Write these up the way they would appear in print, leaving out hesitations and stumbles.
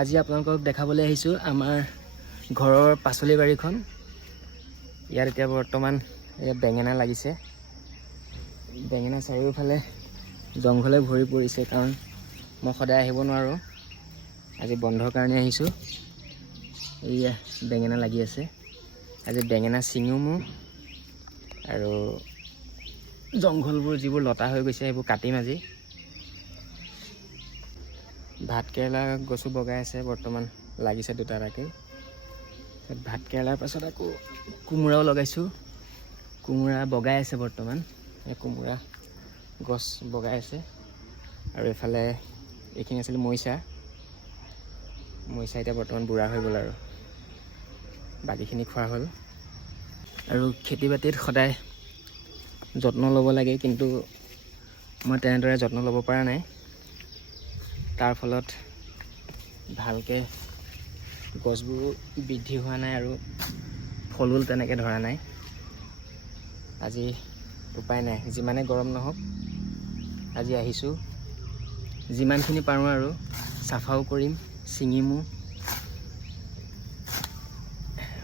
আজি আপোনালোকক দেখাবলৈ আহিছোঁ আমাৰ ঘৰৰ পাচলি বাৰীখন। ইয়াত এতিয়া বৰ্তমান বেঙেনা লাগিছে। বেঙেনা চাৰিওফালে জংঘলে ভৰি পৰিছে, কাৰণ মই সদায় আহিব নোৱাৰোঁ। আজি বন্ধৰ কাৰণে আহিছোঁ। এয়া বেঙেনা লাগি আছে। আজি বেঙেনা ছিঙিও মোৰ, আৰু জংঘলবোৰ যিবোৰ লতা হৈ গৈছে সেইবোৰ কাটিম আজি। ভাত কেৰেলা গছো বগাই আছে, বৰ্তমান লাগিছে দুটা এটাকৈ। ভাত কেৰেলাৰ পাছত আকৌ কোমোৰাও লগাইছোঁ। কোমোৰা বগাই আছে বৰ্তমান। এই কোমোৰা গছ বগাই আছে। আৰু এইফালে এইখিনি আছিল মৰিচা। মৰিচা এতিয়া বৰ্তমান বুঢ়া হৈ গ'ল, আৰু বাকীখিনি খোৱা হ'ল। আৰু খেতি বাতিত সদায় যত্ন ল'ব লাগে, কিন্তু মই তেনেদৰে যত্ন ল'ব পৰা নাই। তাৰ ফলত ভালকৈ গছবোৰো বৃদ্ধি হোৱা নাই, আৰু ফলো তেনেকৈ ধৰা নাই। আজি উপায় নাই, যিমানে গৰম নহওক আজি আহিছোঁ। যিমানখিনি পাৰোঁ আৰু চাফাও কৰিম, ছিঙিমো।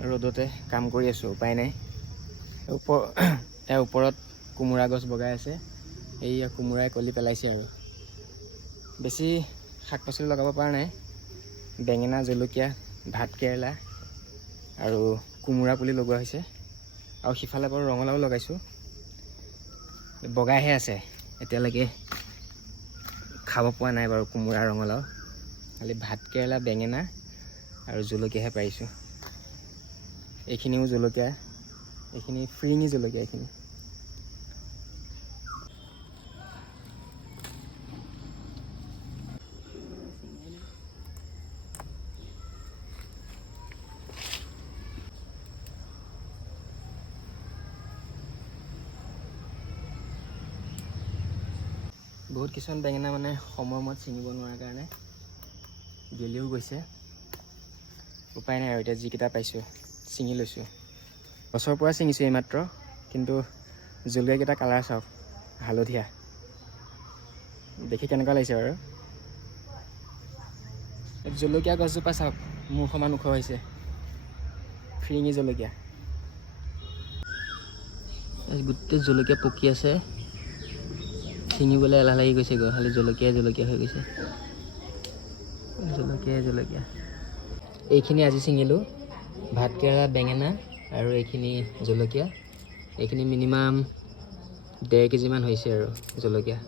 ৰ'দতে কাম কৰি আছোঁ, উপায় নাই। ইয়াৰ ওপৰত কোমোৰা গছ বগাই আছে। এইয়া কোমোৰাই কলি পেলাইছে। আৰু বেছি শাক পাচলি লগাব পৰা নাই। বেঙেনা, জলকীয়া, ভাত কেৰেলা আৰু কোমোৰা পুলি লগোৱা হৈছে। আৰু সিফালে বাৰু ৰঙালাও লগাইছোঁ, বগাইহে আছে। এতিয়ালৈকে খাব পোৱা নাই বাৰু কোমোৰা ৰঙালাও। খালি ভাত কেৰেলা, বেঙেনা আৰু জলকীয়াহে পাৰিছোঁ। এইখিনিও জলকীয়া, এইখিনি ফিৰিঙি জলকীয়া। এইখিনি বহুত কিছুমান বেঙেনা মানে সময়মত ছিঙিব নোৱাৰাৰ কাৰণে গেলিও গৈছে। উপায় নাই আৰু এতিয়া যিকেইটা পাইছোঁ ছিঙি লৈছোঁ। গছৰ পৰা ছিঙিছোঁ এইমাত্ৰ, কিন্তু জলকীয়াকেইটা কালাৰ চাওক, হালধীয়া। দেখি কেনেকুৱা লাগিছে বাৰু? জলকীয়া গছজোপা চাওক, মোৰ সমান ওখ হৈছে। ফিৰিঙি জলকীয়া। গোটেই জলকীয়া পকি আছে, ছিঙিবলৈ এলাহ লাগি গৈছে গৈ। খালি জলকীয়া হৈ গৈছে, জলকীয়া। এইখিনি আজি ছিঙিলোঁ, ভাত কেৰেলা, বেঙেনা আৰু এইখিনি জলকীয়া। এইখিনি মিনিমাম 1.5 কেজিমান হৈছে আৰু জলকীয়া।